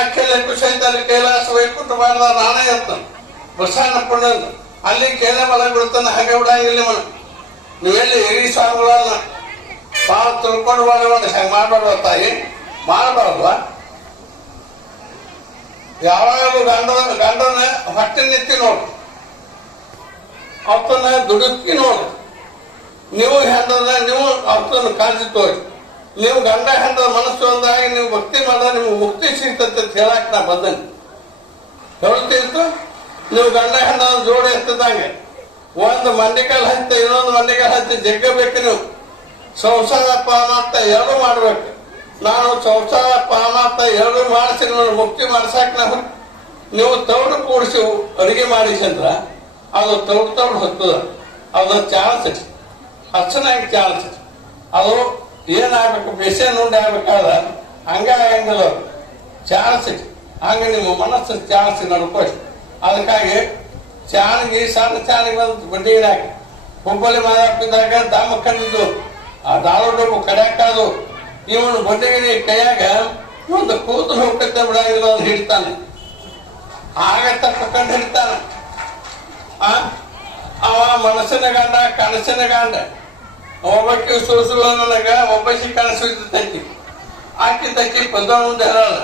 ಅಖಿಲ ಕುಶೈತಲ್ಲಿ ಕೈಲಾಸ ವೈಕುಂಠ ಮಾಡಿದ ನಾನೇ ಇರ್ತಾನೆ ಬಸಣ್ಣ ಪುಣ್ಯಂತ ಅಲ್ಲಿ ಕೇಳ ಮಳೆ ಬಿಡ್ತಾನೆ ಹಾಗೆ ಬಿಡಂಗಿಲ್ಲ ಮನ ನೀವೆಲ್ಲಿ ಹಿರಿ ಸ್ವಾಮಿಗಳನ್ನ ಭಾಳ ತಿಳ್ಕೊಂಡು ಮಾಡಿ ಹಂಗೆ ಮಾಡಬಾರ್ದು ತಾಯಿ ಮಾಡಬಾರ್ದು. ಯಾವಾಗಲೂ ಗಂಡನ ಹೊಟ್ಟೆ ನೆತ್ತಿ ನೋಡು, ಅವತ್ತನ್ನ ದುಡುಕಿ ನೋಡು. ನೀವು ಹೆಂಡದ ನೀವು ಅವತ್ತನ್ನು ಕಾಳಜಿ ತೋರಿ. ನೀವು ಗಂಡ ಹೆಂಡದ ಮನಸ್ಸು ಒಂದಾಗಿ ನೀವು ಭಕ್ತಿ ಮಾಡಿದ್ರೆ ನಿಮ್ಗೆ ಮುಕ್ತಿ ಸಿಗ್ತದೆ ಅಂತ ಹೇಳಕ್ ನಾ ಬಂದನಿ. ಹೇಳ್ತಿತ್ತು ನೀವು ಗಂಡ ಹೆಂಡದ ಜೋಡಿ ಎತ್ತದಂಗೆ ಒಂದು ಮಂಡಿಕಾಲ್ ಹಚ್ಚ ಇನ್ನೊಂದು ಮಂಡಿಕಾಲ್ ಹಚ್ಚಿ ಜಗ್ಗಬೇಕು. ನೀವು ಸಂಸಾರ ಪಾಮಾರ್ಥ ಎರಡು ಮಾಡ್ಬೇಕು. ನಾನು ಸಂಸಾರ ಪಾಮಾರ್ಥ ಎರಡು ಮಾಡಿಸಿ ನೋಡಿ ಮುಕ್ತಿ ಮಾಡ್ಸಾಕ ನಾವು ನೀವು ತೌಡು ಕೂಡಿಸಿ ಅಡುಗೆ ಮಾಡಿಸಂದ್ರ ಅದು ತೌಡು ಹೊತ್ತದ ಅದು ಚಾನ್ಸ್ ಹಚ್ಚನಾಗಿ ಚಾನ್ಸ್. ಅದು ಏನಾಗಬೇಕು ಬೇಸನ್ ಉಂಡೆ ಆಗ್ಬೇಕಾದ್ರೆ ಹಂಗ ಆಗಂಗಿಲ್ಲ ಚಾನ್ಸ್ ಹಂಗೆ ನಿಮ್ಮ ಮನಸ್ಸು ಚಾನ್ಸ್ ನಡ್ಕೋರಿ. ಅದಕ್ಕಾಗಿ ಚಾಣಿಗೆ ಸಣ್ಣ ಚಾಣಿಗೆ ಬಂದು ಬಡ್ಡಿ ಹಾಕಿ ಹುಬ್ಬಳ್ಳಿ ಮಾದಾಪಿದ್ದಾಗ ದಾಮ ಕಂಡಿದ್ದು ಆ ದಾಳು ಕಡ್ಯಾಕದು ಇವನು ಬಡ್ಡಿಗಿರಿ ಕೈಯಾಗ ಒಂದು ಕೂದಲು ಹೋಗ್ತೈತೆ ಬಿಡಂಗಿಲ್ಲ ಅಂತ ಹಿಡ್ತಾನೆ. ಆಗ ತಪ್ಪಿಕೊಂಡು ಹಿಡ್ತಾನೆ. ಅವ ಮನಸ್ಸಿನ ಗಂಡ ಕನಸಿನ ಗಂಡ. ಒಬ್ಬಕ್ಕೆ ಸುಳ್ಳು ನನಗ ಒಬ್ಬಕ್ಕೆ ಕನಸು ಇದ್ದೈತಿ ಆಕಿ ತಕ್ಕಿ ಪದ ಮುಂದೆ ಹೇಳಲ್ಲ.